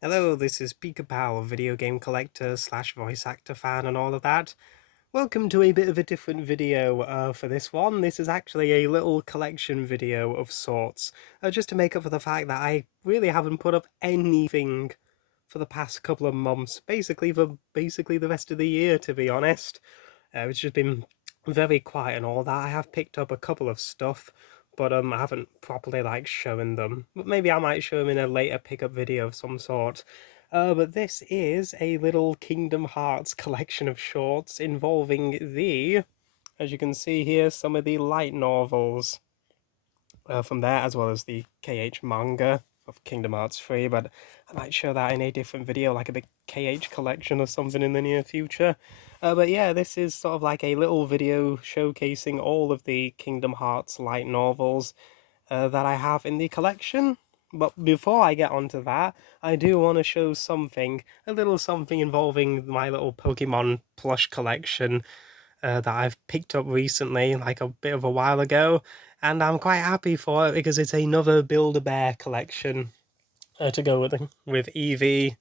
Hello, this is Pikapow, video game collector slash voice actor fan and all of that. Welcome to a bit of a different video for this one. This is actually a little collection video of sorts, just to make up for the fact that I really haven't put up anything for the past couple of months, basically for the rest of the year, to be honest. It's just been very quiet and all that. I have picked up a couple of stuff, but I haven't properly shown them. But maybe I might show them in a later pickup video of some sort. But this is a little Kingdom Hearts collection of shorts involving as you can see here, some of the light novels from there, as well as the KH manga of Kingdom Hearts 3, but I might show that in a different video, like a big KH collection or something in the near future. But yeah, this is sort of like a little video showcasing all of the Kingdom Hearts light novels that I have in the collection. But before I get onto that, I do want to show a little something involving my little Pokemon plush collection that I've picked up recently, like a bit of a while ago, and I'm quite happy for it because it's another Build-A-Bear collection to go with Eevee,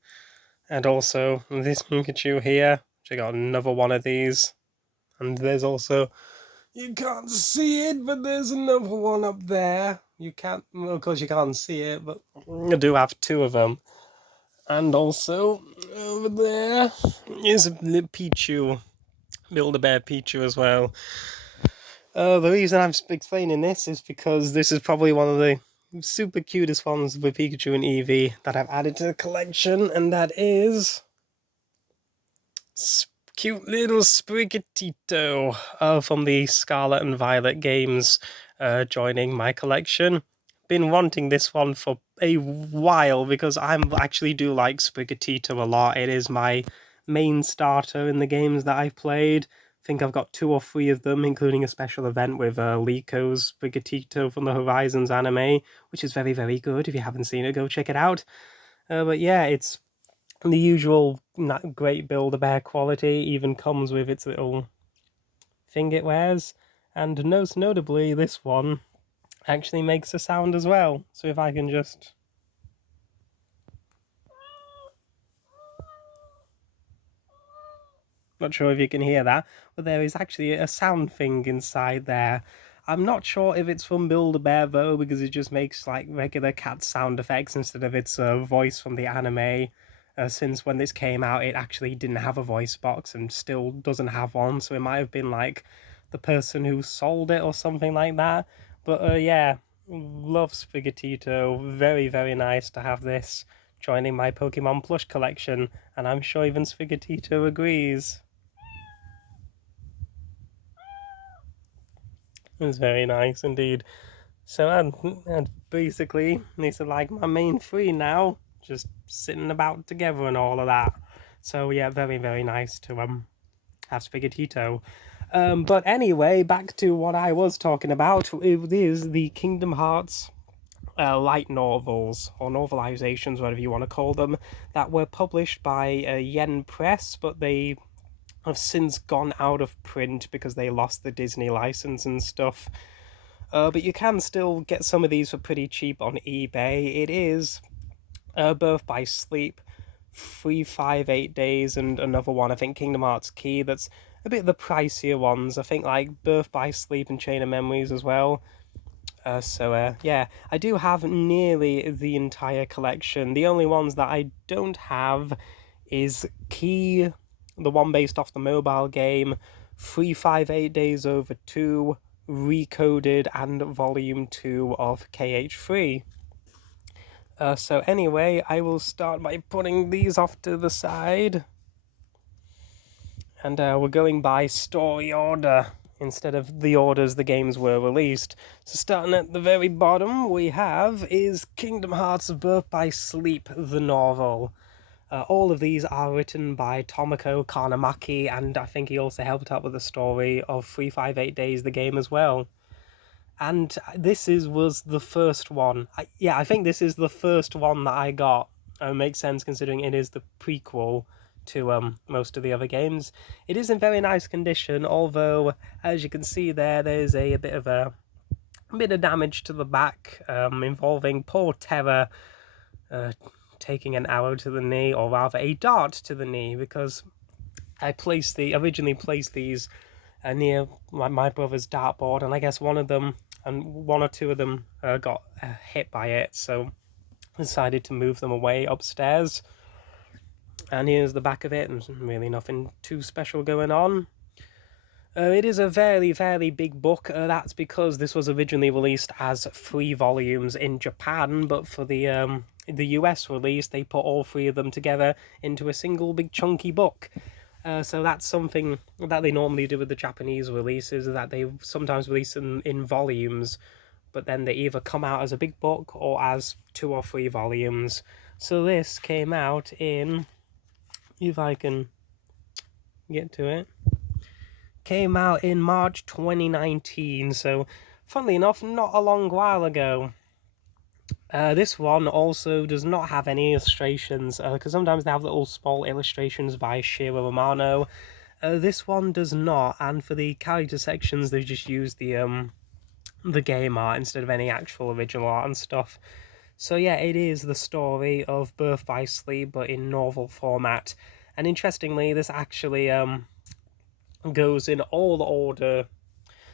and also this Pikachu here, which I got another one of these, and there's also, you can't see it, but there's another one up there. You can't, well, of course you can't see it, but I do have two of them. And also, over there is a Pichu, Build-A-Bear Pichu as well. The reason I'm explaining this is because this is probably one of the super cutest ones with Pikachu and Eevee that I've added to the collection, and that is cute little Sprigatito from the Scarlet and Violet games joining my collection. Been wanting this one for a while because I actually do like Sprigatito a lot. It is my main starter in the games that I've played. I think I've got 2 or 3 of them, including a special event with Lico's Sprigatito from the Horizons anime, which is very, very good. If you haven't seen it, go check it out. But yeah, it's the usual not great Build-A-Bear quality, even comes with its little thing it wears, and most notably, this one actually makes a sound as well. So if I can just... Not sure if you can hear that, but there is actually a sound thing inside there. I'm not sure if it's from Build-A-Bear though, because it just makes like regular cat sound effects instead of its voice from the anime. Since when this came out, it actually didn't have a voice box and still doesn't have one, so it might have been like the person who sold it or something like that. But yeah, love Sprigatito. Very, very nice to have this joining my Pokemon plush collection, and I'm sure even Sprigatito agrees. It's very nice indeed. So, and basically, these are like my main 3 now, just sitting about together and all of that. So yeah, very, very nice to have Sprigatito. But anyway, back to what I was talking about. It is the Kingdom Hearts light novels, or novelizations, whatever you want to call them, that were published by Yen Press, but they have since gone out of print because they lost the Disney license and stuff. But you can still get some of these for pretty cheap on eBay. It is Birth by Sleep, 358 Days, and another one, I think Kingdom Hearts Key, that's a bit of the pricier ones. I think like Birth by Sleep and Chain of Memories as well. Yeah, I do have nearly the entire collection. The only ones that I don't have is Key, the one based off the mobile game, 358 Days Over 2, Recoded, and Volume 2 of KH3. So anyway, I will start by putting these off to the side. And we're going by story order instead of the orders the games were released. So starting at the very bottom, we have is Kingdom Hearts Birth by Sleep, the novel. All of these are written by Tomoko Kanamaki, and I think he also helped out with the story of 358 Days, the game as well. And was the first one. I think this is the first one that I got. It makes sense considering it is the prequel to most of the other games. It is in very nice condition, although as you can see there's a bit of damage to the back involving poor Terra taking an arrow to the knee, or rather a dart to the knee, because I originally placed these near my brother's dartboard, and I guess one or two of them got hit by it, so I decided to move them away upstairs. And here's the back of it, and really nothing too special going on. It is a very, very big book. That's because this was originally released as 3 volumes in Japan, but for the US release, they put all 3 of them together into a single big chunky book. So that's something that they normally do with the Japanese releases, that they sometimes release them in volumes, but then they either come out as a big book or as 2 or 3 volumes. So this came out in, if I can get to it, came out in March 2019, so funnily enough, not a long while ago. This one also does not have any illustrations, because sometimes they have little small illustrations by Shirow Amano. This one does not, and for the character sections, they've just used the game art instead of any actual original art and stuff. So yeah, it is the story of Birth by Sleep, but in novel format. And interestingly, this actually goes in all order.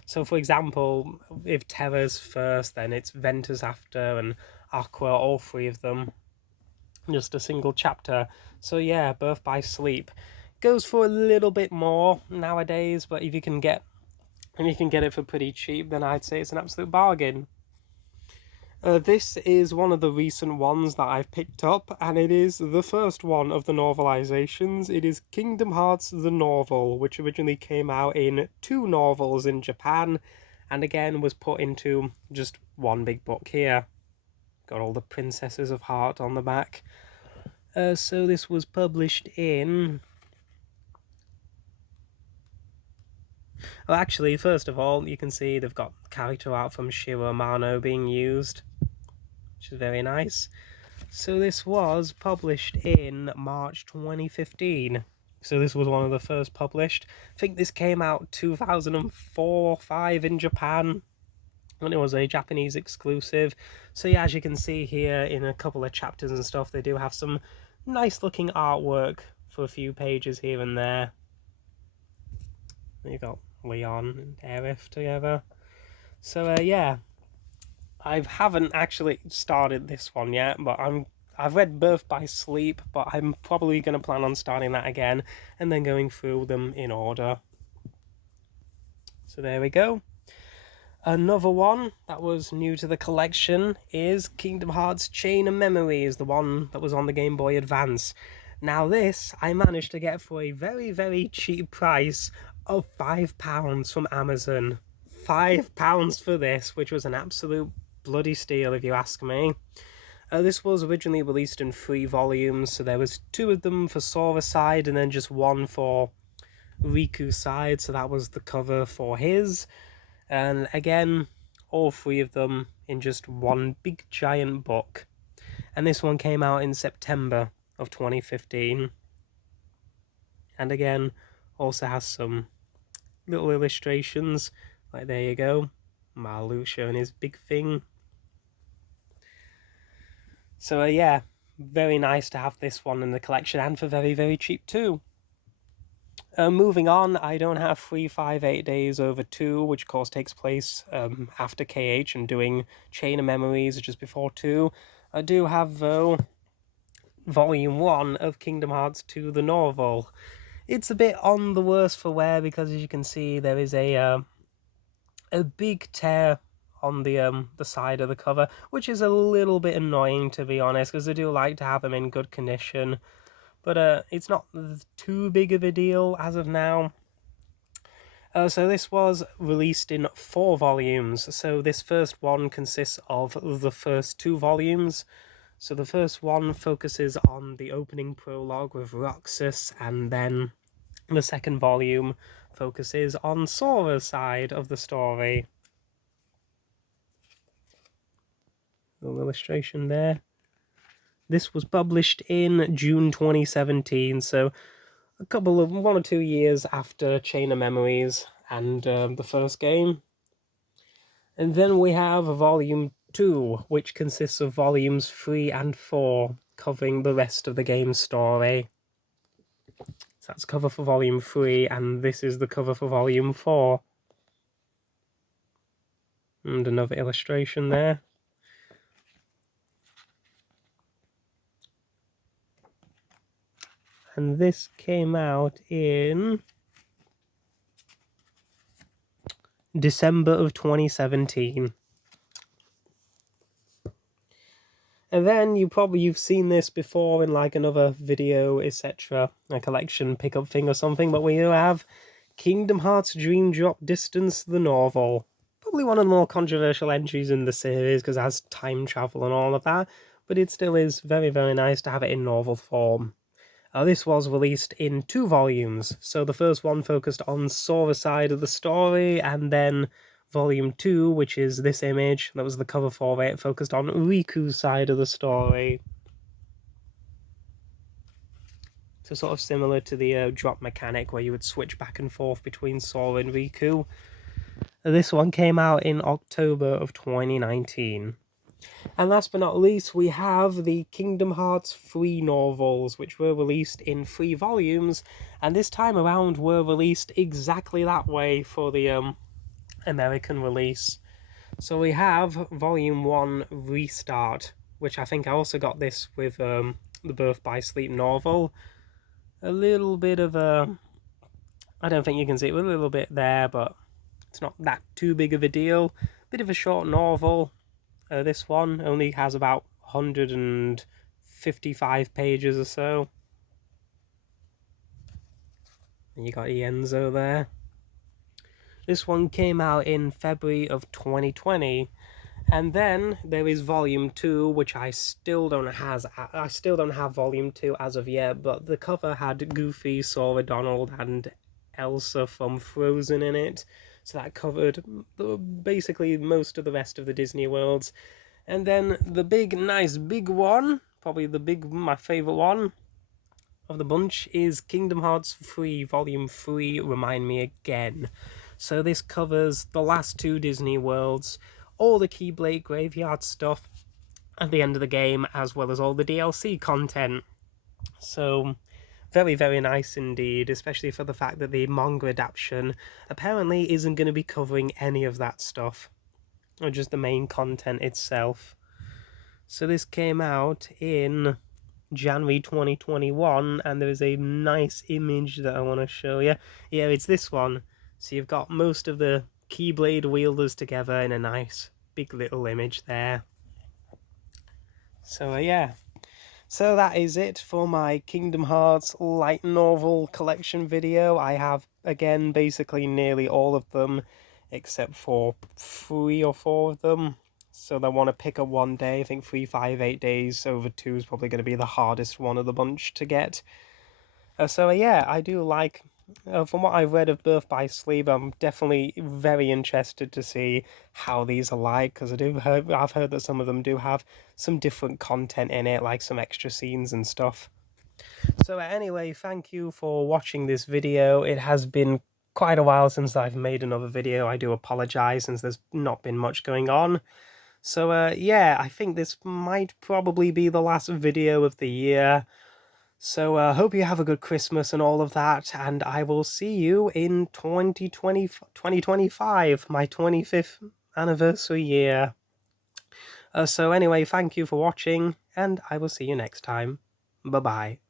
So for example, if Terra's first, then it's Ventus after, and Aqua, all 3 of them, just a single chapter. So yeah, Birth by Sleep goes for a little bit more nowadays, but if you can get it for pretty cheap, then I'd say it's an absolute bargain. This is one of the recent ones that I've picked up, and it is the first one of the novelizations. It is Kingdom Hearts the Novel, which originally came out in 2 novels in Japan, and again was put into just one big book here. Got all the Princesses of Heart on the back. So this was published in... Well, actually, first of all, you can see they've got character art from Shirow Amano being used, which is very nice. So this was published in March 2015. So this was one of the first published. I think this came out 2004 or 5 in Japan, when it was a Japanese exclusive. So yeah, as you can see here in a couple of chapters and stuff, they do have some nice looking artwork for a few pages here and there. You got Leon and Aerith together. So yeah, I haven't actually started this one yet, but I've read Birth by Sleep, but I'm probably going to plan on starting that again and then going through them in order. So there we go. Another one that was new to the collection is Kingdom Hearts Chain of Memories, the one that was on the Game Boy Advance. Now this, I managed to get for a very, very cheap price of £5 from Amazon. £5 for this, which was an absolute bloody steal if you ask me. This was originally released in 3 volumes, so there was 2 of them for Sora's side and then just 1 for Riku's side, so that was the cover for his. And again, all 3 of them in just one big giant book. And this one came out in September of 2015. And again, also has some little illustrations, like there you go, Marlu showing his big thing. So yeah, very nice to have this one in the collection, and for very, very cheap too. Moving on, I don't have 358 Days Over 2, which of course takes place after KH and doing Chain of Memories just before 2. I do have, though, Volume 1 of Kingdom Hearts 2, the novel. It's a bit on the worse for wear, because as you can see, there is a big tear on the side of the cover, which is a little bit annoying, to be honest, because I do like to have them in good condition. But it's not too big of a deal as of now. So this was released in 4 volumes. So this first one consists of the first 2 volumes. So the first one focuses on the opening prologue with Roxas, and then the second volume focuses on Sora's side of the story. Little illustration there. This was published in June 2017, so a couple of 1 or 2 years after Chain of Memories and the first game. And then we have Volume 2, which consists of Volumes 3 and 4. covering the rest of the game's story. So that's cover for Volume 3, and this is the cover for Volume 4. And another illustration there. And this came out in December of 2017. And then you've seen this before in like another video, etc., a collection pickup thing or something, but we have Kingdom Hearts Dream Drop Distance, the novel. Probably one of the more controversial entries in the series because it has time travel and all of that, but it still is very, very nice to have it in novel form. This was released in 2 volumes, so the first one focused on Sora's side of the story, and then Volume 2, which is this image, that was the cover for it, focused on Riku's side of the story. So sort of similar to the drop mechanic where you would switch back and forth between Sora and Riku. This one came out in October of 2019. And last but not least, we have the Kingdom Hearts 3 novels, which were released in 3 volumes, and this time around were released exactly that way for the American release. So we have Volume 1 Restart, which I think I also got this with the Birth by Sleep novel. A little bit of a... I don't think you can see it, a little bit there, but it's not that too big of a deal. Bit of a short novel. This one only has about 155 pages or so. And you got Ienzo there. This one came out in February of 2020. And then there is Volume 2, which I still don't have Volume 2 as of yet, but the cover had Goofy, Sora, Donald, and Elsa from Frozen in it. So that covered basically most of the rest of the Disney worlds. And then the big one, probably my favourite one of the bunch, is Kingdom Hearts 3 Volume 3 Remind Me Again. So this covers the last 2 Disney worlds, all the Keyblade Graveyard stuff at the end of the game, as well as all the DLC content. So very, very nice indeed, especially for the fact that the manga adaptation apparently isn't going to be covering any of that stuff, or just the main content itself. So this came out in January 2021, and there is a nice image that I want to show you. Yeah, it's this one. So you've got most of the Keyblade wielders together in a nice big little image there. So yeah. So that is it for my Kingdom Hearts light novel collection video. I have, again, basically nearly all of them, except for 3 or 4 of them. So I want to pick up one day. I think 3, 5, 8 days over 2 is probably going to be the hardest one of the bunch to get. So yeah, I do like... from what I've read of Birth by Sleep, I'm definitely very interested to see how these are like, because I've heard that some of them do have some different content in it, like some extra scenes and stuff. So anyway, thank you for watching this video. It has been quite a while since I've made another video. I do apologise, since there's not been much going on. So yeah, I think this might probably be the last video of the year. So hope you have a good Christmas and all of that, and I will see you in 2025, my 25th anniversary year. So anyway, thank you for watching, and I will see you next time. Bye-bye.